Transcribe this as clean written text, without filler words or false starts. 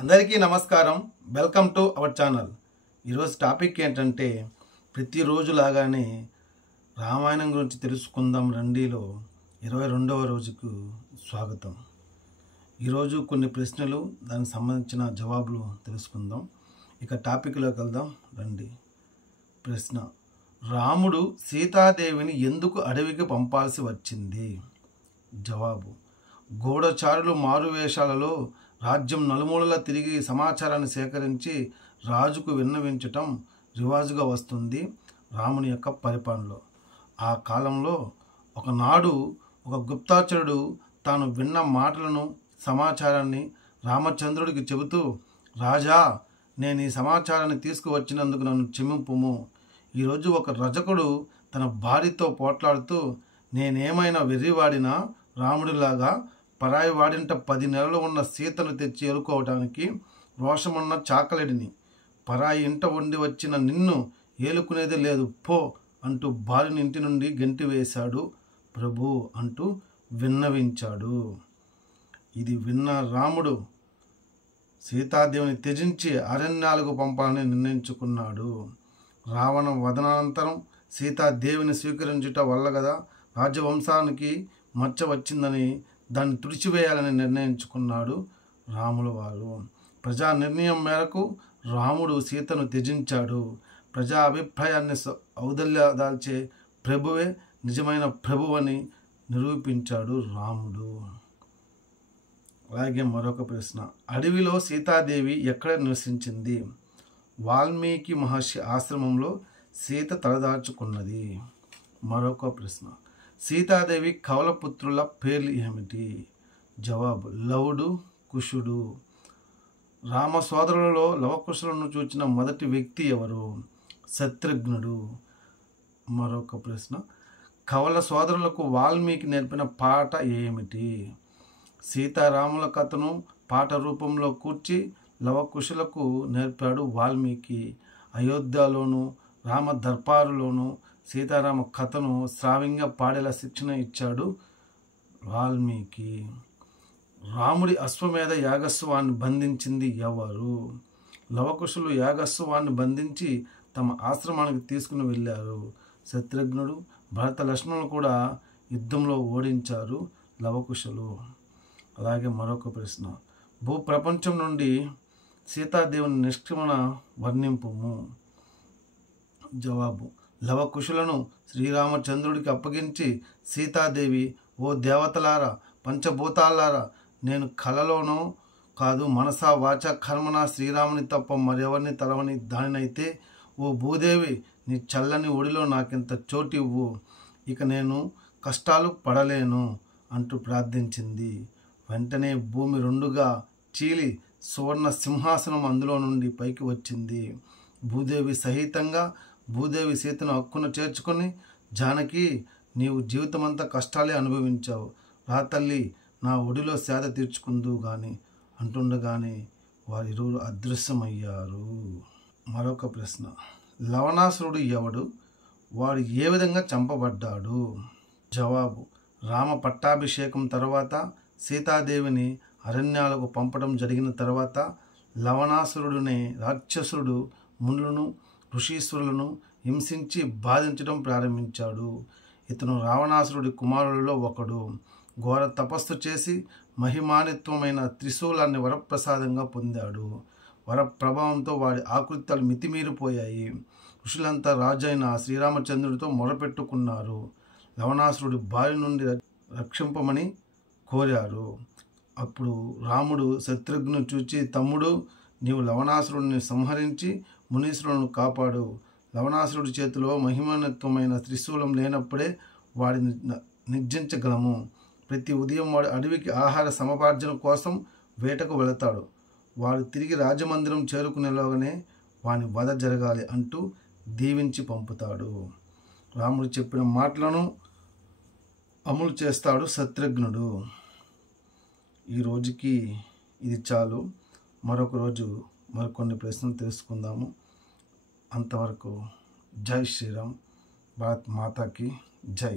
అందరికీ నమస్కారం. Welcome to our channel. ఈరోజు టాపిక్ ఏంటంటే ప్రతిరోజు లాగానే రామాయణం గురించి తెలుసుకుందాం రండిలో 22వ రోజుకు స్వాగతం. ఈరోజు కొన్ని ప్రశ్నలు దానికి సంబంధించిన జవాబులు తెలుసుకుందాం. ఇక టాపిక్లోకి వెళ్దాం రండి. ప్రశ్న: రాముడు సీతాదేవిని ఎందుకు అడవికి పంపాల్సి వచ్చింది? జవాబు: గూఢచారులు మారువేషాలలో రాజ్యం నలుమూలలా తిరిగి సమాచారాన్ని సేకరించి రాజుకు విన్నవించటం రివాజుగా వస్తుంది రాముని యొక్క పరిపాలనలో. ఆ కాలంలో ఒకనాడు ఒక గుప్తాచరుడు తాను విన్న మాటలను సమాచారాన్ని రామచంద్రుడికి చెబుతూ, రాజా, నేను ఈ సమాచారాన్ని తీసుకువచ్చినందుకు నన్ను క్షమింపుము. ఈరోజు ఒక రజకుడు తన భార్యతో పోట్లాడుతూ, నేనేమైనా వెర్రివాడినా రాముడిలాగా పరాయి వాడింట 10 నెలలు ఉన్న సీతను తెచ్చి ఏలుకోవడానికి రోషమున్న చాకలిడిని, పరాయి ఇంట ఉండి వచ్చిన నిన్ను ఏలుకునేది లేదు పో అంటూ భార్యని ఇంటి నుండి గెంటివేశాడు ప్రభు అంటూ విన్నవించాడు. ఇది విన్న రాముడు సీతాదేవిని త్యజించి అరణ్యాలకు పంపాలని నిర్ణయించుకున్నాడు. రావణ వదనానంతరం సీతాదేవిని స్వీకరించుట వల్ల కదా రాజవంశానికి మచ్చ వచ్చిందని దాన్ని తుడిచివేయాలని నిర్ణయించుకున్నాడు రాముల వారు. ప్రజా నిర్ణయం మేరకు రాముడు సీతను త్యజించాడు. ప్రజా అభిప్రాయాన్ని ఔదల్యదాల్చే ప్రభువే నిజమైన ప్రభువని నిరూపించాడు రాముడు. అలాగే మరొక ప్రశ్న: అడవిలో సీతాదేవి ఎక్కడ నివసించింది? వాల్మీకి మహర్షి ఆశ్రమంలో సీత తలదాచుకున్నది. మరొక ప్రశ్న: సీతాదేవి కవలపుత్రుల పేర్లు ఏమిటి? జవాబు: లవుడు, కుశుడు. రామ సోదరులలో లవకుశులను చూచిన మొదటి వ్యక్తి ఎవరు? శత్రుఘ్నుడు. మరొక ప్రశ్న: కవల సోదరులకు వాల్మీకి నేర్పిన పాట ఏమిటి? సీతారాముల కథను పాట రూపంలో కూర్చి లవకుశులకు నేర్పాడు వాల్మీకి. అయోధ్యలోను రామ దర్బారులోను సీతారామ కథను శ్రావ్యంగా పాడేలా శిక్షణ ఇచ్చాడు వాల్మీకి. రాముడి అశ్వమేధ యాగస్వాన్ని బంధించింది ఎవరు? లవకుశులు యాగస్వాన్ని బంధించి తమ ఆశ్రమానికి తీసుకుని వెళ్ళారు. శత్రుఘ్నుడు, భరత లక్ష్మణులు కూడా యుద్ధంలో ఓడించారు లవకుశులు. అలాగే మరొక ప్రశ్న: భూప్రపంచం నుండి సీతాదేవిని నిష్క్రమణ వర్ణింపుము. జవాబు: లవకుశులను శ్రీరామచంద్రుడికి అప్పగించి సీతాదేవి, ఓ దేవతలారా, పంచభూతాలారా, నేను కలలోనో కాదు మనసా వాచ కర్మన శ్రీరాముని తప్ప మరెవరిని తలవని దానినైతే, ఓ భూదేవి, నీ చల్లని ఒడిలో నాకింత చోటివ్వు, ఇక నేను కష్టాలు పడలేను అంటూ ప్రార్థించింది. వెంటనే భూమి రెండుగా చీలి సువర్ణ సింహాసనం అందులో నుండి పైకి వచ్చింది. భూదేవి సహితంగా భూదేవి సీతను హక్కున చేర్చుకొని, జానకి, నీవు జీవితమంతా కష్టాలే అనుభవించావు, రా తల్లి, నా ఒడిలో సేద తీర్చుకుందు గాని అంటుండగానే వారిరువురు అదృశ్యమయ్యారు. మరొక ప్రశ్న: లవణాసురుడు ఎవడు? వాడు ఏ విధంగా చంపబడ్డాడు? జవాబు: రామ పట్టాభిషేకం తర్వాత సీతాదేవిని అరణ్యాలకు పంపడం జరిగిన తర్వాత లవణాసురుడునే రాక్షసుడు మునులను, ఋషీశ్వరులను హింసించి బాధించడం ప్రారంభించాడు. ఇతను రావణాసురుడి కుమారులలో ఒకడు. ఘోర తపస్సు చేసి మహిమానిత్వమైన త్రిశూలాన్ని వరప్రసాదంగా పొందాడు. వర ప్రభావంతో వాడి ఆకృత్యాలు మితిమీరిపోయాయి. ఋషులంతా రాజైన శ్రీరామచంద్రుడితో మొరపెట్టుకున్నారు. లవణాసురుడి బారి నుండి రక్షింపమని కోరారు. అప్పుడు రాముడు శత్రుఘ్ను చూచి, తమ్ముడు, నీవు లవణాసురుడిని సంహరించి మునీశ్వరులను కాపాడు. లవణాసురుడి చేతిలో మహిమాన్వితమైన త్రిశూలం లేనప్పుడే వాడిని నిర్జించగలము. ప్రతి ఉదయం వాడు అడవికి ఆహార సముపార్జన కోసం వేటకు వెళతాడు. వాడు తిరిగి రాజమందిరం చేరుకునేలోగానే వాని వధ జరగాలి అంటూ దీవించి పంపుతాడు. రాముడు చెప్పిన మాటలను అమలు చేస్తాడు శత్రుఘ్నుడు. ఈ రోజుకి ఇది చాలు. మరొక రోజు మరికొన్ని ప్రశ్నలు తెలుసుకుందాము. అంతవరకు జై శ్రీరామ్. భారత్ మాతాకి జై.